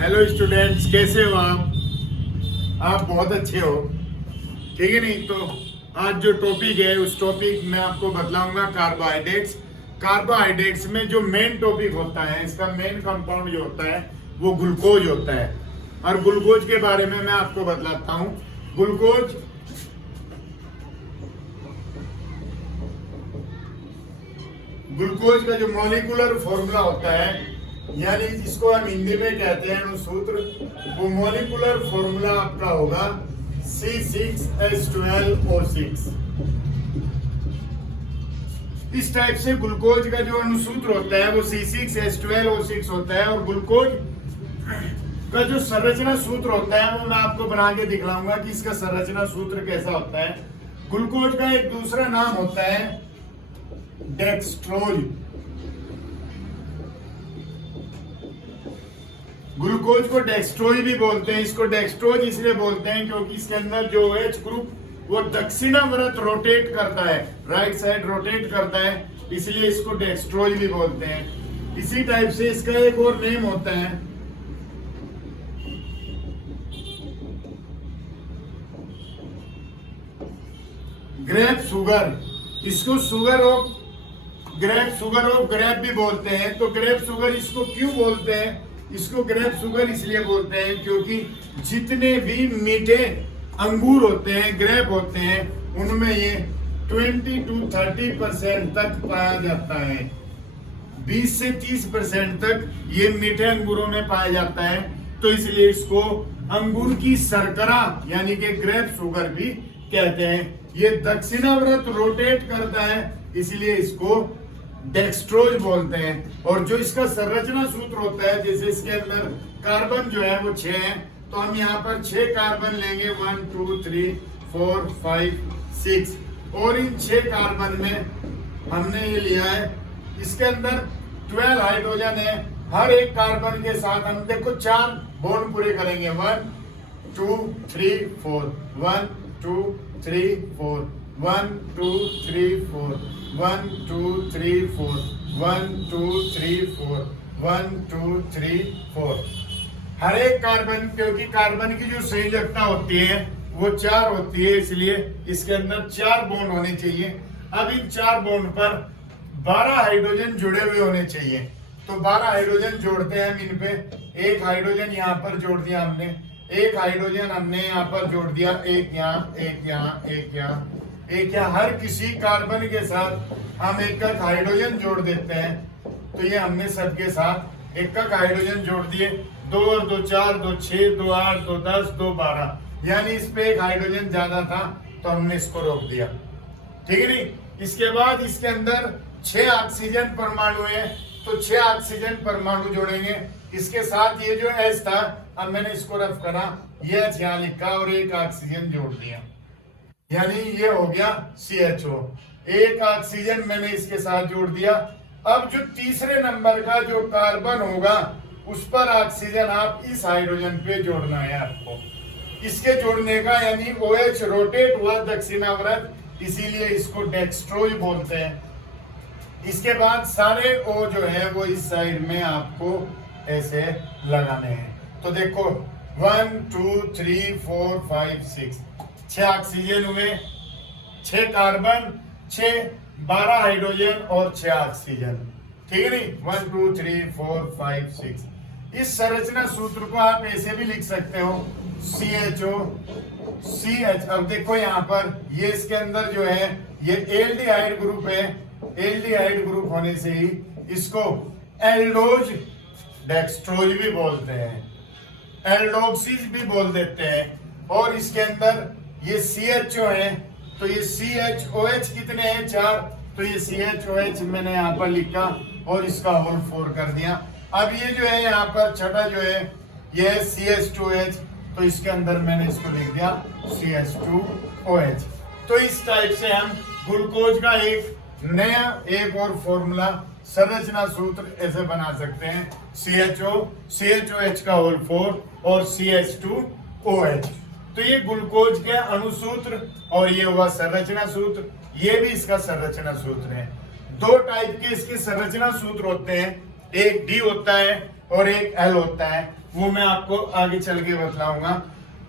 Hello students, कैसे हो आप बहुत अच्छे हो। ठीक है नहीं तो आज जो टॉपिक है उस टॉपिक में आपको बतलाऊंगा कार्बोहाइड्रेट्स। कार्बोहाइड्रेट्स में जो मेन टॉपिक होता है, इसका मेन कंपाउंड जो होता है वो ग्लूकोज होता है। और ग्लूकोज के बारे में मैं आपको बतलाता हूँ। ग्लूकोज का जो मॉलिक्यूलर फॉर्मूला होता है, यानी जिसको हम हिंदी में कहते हैं सूत्र, वो मॉलिक्यूलर फॉर्मूला आपका होगा C6H12O6। इस टाइप से ग्लूकोज का जो अनुसूत्र होता है वो C6H12O6 होता है। और ग्लूकोज का जो संरचना सूत्र होता है वो मैं आपको बना के दिखलाऊंगा कि इसका संरचना सूत्र कैसा होता है। ग्लूकोज का एक दूसरा नाम होता है डेक्सट्रोज। ग्लूकोज को डेक्सट्रोज भी बोलते हैं। इसको डेक्सट्रोज इसलिए बोलते हैं क्योंकि इसके अंदर जो OH ग्रुप वो दक्षिणावर्त रोटेट करता है, राइट साइड रोटेट करता है, इसलिए इसको डेक्सट्रोज भी बोलते हैं। इसी टाइप से इसका एक और नेम होता है ग्रेप शुगर। इसको शुगर ऑफ ग्रेप भी बोलते हैं। तो ग्रेप शुगर इसको क्यों बोलते हैं? इसको ग्रेप शुगर इसलिए बोलते हैं क्योंकि जितने भी मीठे अंगूर होते हैं, ग्रेप होते हैं, उनमें ये 20 to 30% तक पाया जाता है। 20 से 30% तक ये मीठे अंगूरों में पाया जाता है। तो इसलिए इसको अंगूर की शर्करा यानी कि ग्रेप शुगर भी कहते हैं। ये दक्षिणावर्त रोटेट करता है, इसलिए इसको डेक्सट्रोज बोलते हैं। और जो इसका संरचना सूत्र होता है, जैसे इसके अंदर कार्बन जो है वो 6 है, तो हम यहाँ पर 6 कार्बन लेंगे, 1 2 3 4 5 6। और इन 6 कार्बन में हमने ये लिया है, इसके अंदर 12 हाइड्रोजन है। हर एक कार्बन के साथ हम देखो 4 बॉन्ड पूरे करेंगे, 1 2 3 4 1 2 3 4 1 2 3 4 1 2 3 4 1 2 3 4 1 2 3 4। हर एक कार्बन, क्योंकि कार्बन की जो संयोजकता होती है वो 4 होती है, इसलिए इसके अंदर 4 बॉन्ड होने चाहिए। अब इन 4 बॉन्ड पर 12 हाइड्रोजन जुड़े हुए होने चाहिए। तो 12 हाइड्रोजन जोड़ते हैं हम इन पे। एक हाइड्रोजन यहाँ पर जोड़ दिया हमने, एक हाइड्रोजन हमने यहाँ पर जोड़ दिया, एक यहाँ, एक यहाँ, एक यहाँ, एक यहाँ। हर किसी कार्बन के साथ हम एक हाइड्रोजन जोड़ देते हैं। तो ये हमने सबके साथ एक हाइड्रोजन जोड़ दिए। 2 और 2 4, 2 6, 2 8, 2 10, 2 12, यानी इस पे एक हाइड्रोजन ज्यादा था तो हमने इसको रोक दिया। ठीक है नहीं। इसके बाद इसके अंदर 6 ऑक्सीजन परमाणु है, तो 6 ऑक्सीजन परमाणु जोड़ेंगे। इसके साथ ये जो H था, अब मैंने इसको रफ करा, ये H यहाँ लिखा और एक ऑक्सीजन जोड़ दिया, यानी ये हो गया CHO। एक ऑक्सीजन मैंने इसके साथ जोड़ दिया। अब जो तीसरे नंबर का जो कार्बन होगा उस पर ऑक्सीजन आप इस हाइड्रोजन पे जोड़ना है आपको। इसके जोड़ने का यानी OH रोटेट हुआ दक्षिणावर्त, इसीलिए इसको डेक्सट्रोज बोलते हैं। इसके बाद सारे O जो है वो इस साइड में आपको ऐसे लगाने हैं। तो देखो 1 2 3 4 5 6, 6 ऑक्सीजन हुए, 6 कार्बन, 12 हाइड्रोजन और 6 ऑक्सीजन। ठीक है नहीं। 1 2 3 4 5 6। इस संरचना सूत्र को आप ऐसे भी लिख सकते हो, CHO CH। अब देखो यहाँ पर ये इसके अंदर जो है ये एल्डिहाइड ग्रुप है। एल्डिहाइड ग्रुप होने से ही इसको एल्डोज डेक्सट्रोज भी बोलते हैं, एल्डोक्सिस भी बोल देते हैं। और इसके अंदर ये CHO है, तो ये CHOH कितने हैं? 4। तो ये CHOH मैंने यहाँ पर लिखा और इसका होल 4 कर दिया। अब ये जो है यहाँ पर छठा जो है ये है CH2H, तो इसके अंदर मैंने इसको लिख दिया CH2OH। तो इस टाइप से हम ग्लूकोज का एक नया एक और फॉर्मूला संरचना सूत्र ऐसे बना सकते हैं, CHOH का होल 4 और CH2OH। तो ये ग्लूकोज के अणुसूत्र और ये हुआ संरचना सूत्र, ये भी इसका संरचना सूत्र है। 2 टाइप के इसके संरचना सूत्र होते हैं, एक डी होता है और एक एल होता है, वो मैं आपको आगे चल के बतलाऊंगा।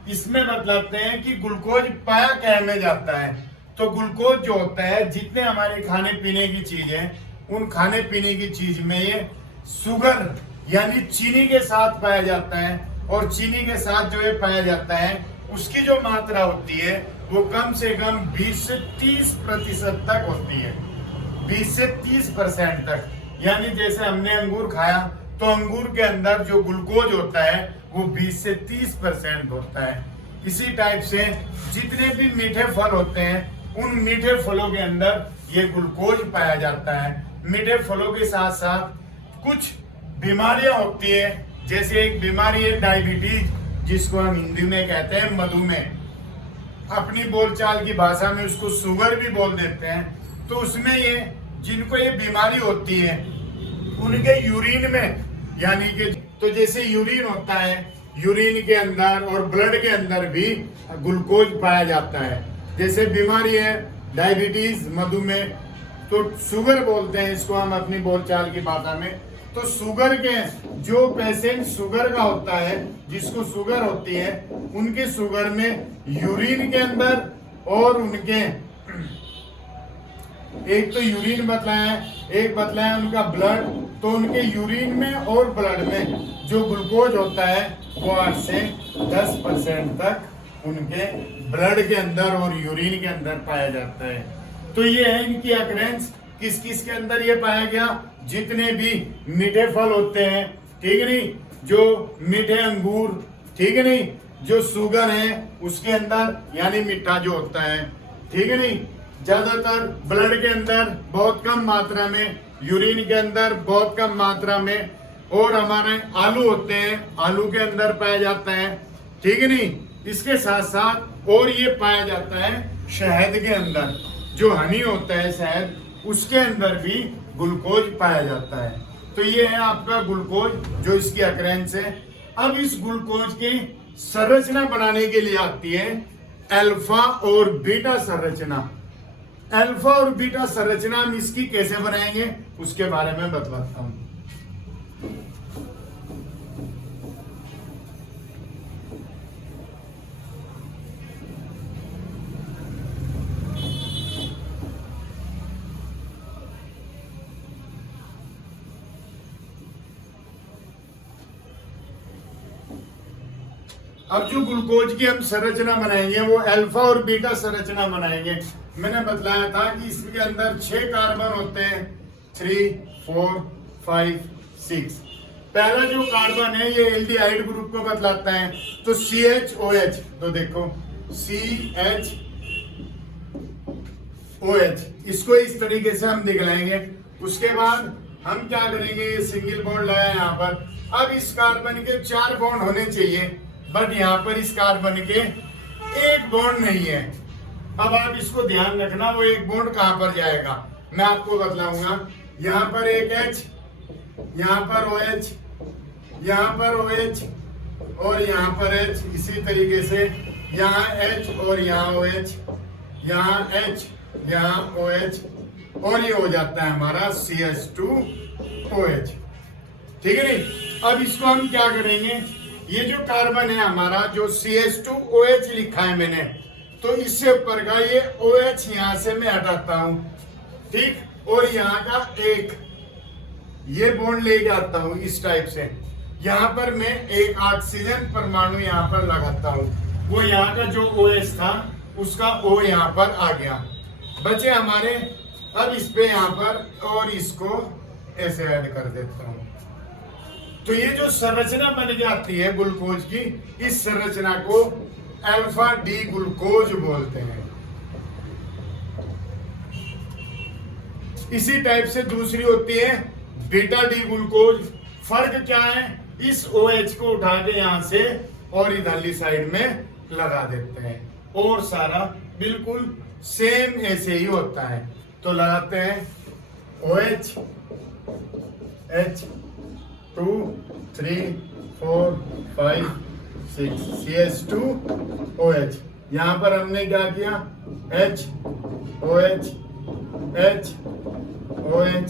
इसमें बतलाते हैं कि ग्लूकोज पाया क्या में जाता है। तो ग्लूकोज जो होता है, जितने हमारे खाने पीने की चीज है, उन खाने पीने की चीज में ये शुगर यानी चीनी के साथ पाया जाता है। और चीनी के साथ जो है पाया जाता है, उसकी जो मात्रा होती है वो कम से कम 20 से 30% तक होती है। 20 से 30% तक, यानी जैसे हमने अंगूर खाया तो अंगूर के अंदर जो ग्लूकोज होता है वो 20 से 30% होता है। इसी टाइप से जितने भी मीठे फल होते हैं, उन मीठे फलों के अंदर ये ग्लूकोज पाया जाता है। मीठे फलों के साथ साथ कुछ बीमारियां होती है, जैसे एक बीमारी है डायबिटीज, जिसको हम हिंदी में कहते हैं मधुमेह, अपनी बोलचाल की भाषा में उसको शुगर भी बोल देते हैं। तो उसमें ये जिनको ये बीमारी होती है, उनके यूरिन में यानी कि तो जैसे यूरिन होता है, यूरिन के अंदर और ब्लड के अंदर भी ग्लूकोज पाया जाता है। जैसे बीमारी है डायबिटीज, मधुमेह, तो शुगर बोलते हैं इसको हम अपनी बोलचाल की भाषा में। तो शुगर के जो पेशेंट शुगर का होता है, जिसको शुगर होती है, उनके शुगर में यूरिन के अंदर और उनके एक तो यूरिन बतलाया है, एक बतलाया उनका ब्लड। तो उनके यूरिन में और ब्लड में जो ग्लूकोज होता है वो 8 से 10% तक उनके ब्लड के अंदर और यूरिन के अंदर पाया जाता है। तो ये है इनकी अकरेंस। किस किस के अंदर ये पाया गया? जितने भी मीठे फल होते हैं, ठीक है नहीं, जो मीठे अंगूर, ठीक है नहीं, जो शुगर है उसके अंदर यानी मीठा जो होता है, ठीक है नहीं, ज्यादातर ब्लड के अंदर बहुत कम मात्रा में, यूरिन के अंदर बहुत कम मात्रा में, और हमारे आलू होते हैं, आलू के अंदर पाया जाता है, ठीक है नहीं। इसके साथ साथ और ये पाया जाता है शहद के अंदर, जो हनी होता है शहद, उसके अंदर भी ग्लूकोज पाया जाता है। तो ये है आपका ग्लूकोज, जो इसकी अकरेंस है। अब इस ग्लूकोज की संरचना बनाने के लिए आती है अल्फा और बीटा संरचना। अल्फा और बीटा संरचना हम इसकी कैसे बनाएंगे उसके बारे में बतलाता हूं। अब जो ग्लूकोज की हम संरचना बनाएंगे वो अल्फा और बीटा संरचना बनाएंगे। मैंने बतलाया था कि इसके अंदर 6 कार्बन होते हैं, 3, 4, 5, 6। पहला जो कार्बन है ये एल्डिहाइड ग्रुप को बतलाता है, तो CHOH। तो देखो CHOH, इसको इस तरीके से हम दिखलाएंगे। उसके बाद हम क्या करेंगे, ये सिंगल बॉन्ड लगाया यहाँ पर। अब इस कार्बन के 4 बॉन्ड होने चाहिए, बट यहाँ पर इस कार्बन के 1 बॉन्ड नहीं है। अब आप इसको ध्यान रखना, वो 1 बॉन्ड कहां पर जाएगा मैं आपको बतलाऊंगा। यहाँ पर एक H, यहाँ पर OH, यहाँ पर OH और यहाँ पर H। इसी तरीके से यहाँ H और यहाँ OH, यहाँ H, यहाँ OH, और ये हो जाता है हमारा CH2OH, ठीक है नहीं। अब इसको हम क्या करेंगे, ये जो कार्बन है हमारा, जो CH2OH लिखा है मैंने, तो इससे ऊपर का ये OH यहां से मैं हटाता हूं, ठीक, और यहाँ का एक ये बॉन्ड ले जाता हूं इस टाइप से। यहाँ पर मैं एक ऑक्सीजन परमाणु यहाँ पर लगाता हूं, वो यहाँ का जो OH था उसका O यहाँ पर आ गया, बचे हमारे। अब इस पे यहाँ पर और इसको ऐसे ऐड कर देता हूं। तो ये जो संरचना बन जाती है ग्लूकोज की, इस संरचना को अल्फा डी ग्लूकोज बोलते हैं। इसी टाइप से दूसरी होती है बीटा डी ग्लूकोज। फर्क क्या है, इस OH को उठा के यहां से और इधरली साइड में लगा देते हैं, और सारा बिल्कुल सेम ऐसे ही होता है। तो लगाते हैं OH, H, 2, 3, 4, 5, 6, CH2OH। यहाँ पर हमने क्या किया, H, OH, H, OH,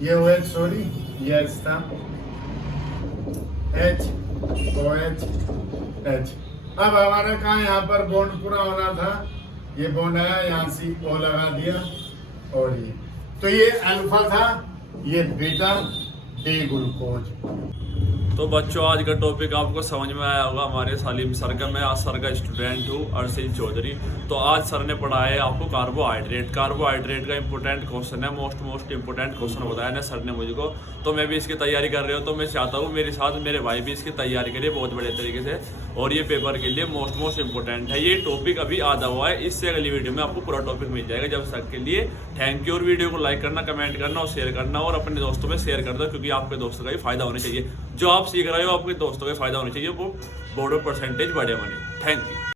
ये OH सॉरी ये H था, एच OH H। अब हमारा कहा यहाँ पर बॉन्ड पूरा होना था, ये बॉन्ड आया यहाँ से O लगा दिया और ये, तो ये अल्फा था, ये बीटा डी ग्लूकोज। तो बच्चों आज का टॉपिक आपको समझ में आया होगा हमारे सालिम सर का। मैं आज सर का स्टूडेंट हूँ अर्शिल चौधरी। तो आज सर ने पढ़ाया है आपको कार्बोहाइड्रेट का इंपॉर्टेंट क्वेश्चन है, मोस्ट इंपॉर्टेंट क्वेश्चन बताया ना सर ने मुझको। तो मैं भी इसकी तैयारी कर रहा हूँ, तो मैं चाहता हूँ मेरे साथ मेरे भाई भी इसकी तैयारी करिए बहुत बड़े तरीके से, और ये पेपर के लिए मोस्ट इंपॉर्टेंट है। ये टॉपिक अभी आधा हुआ है, इससे अगली वीडियो में आपको पूरा टॉपिक मिल जाएगा। जब तक के लिए थैंक यू, और वीडियो को लाइक करना, कमेंट करना और शेयर करना, और अपने दोस्तों में शेयर कर दो, क्योंकि आपके दोस्तों का भी फायदा होना चाहिए। जो आप सीख रहे हो आपके दोस्तों का फायदा होना चाहिए, वो बोर्ड परसेंटेज बढ़े बने। Thank you.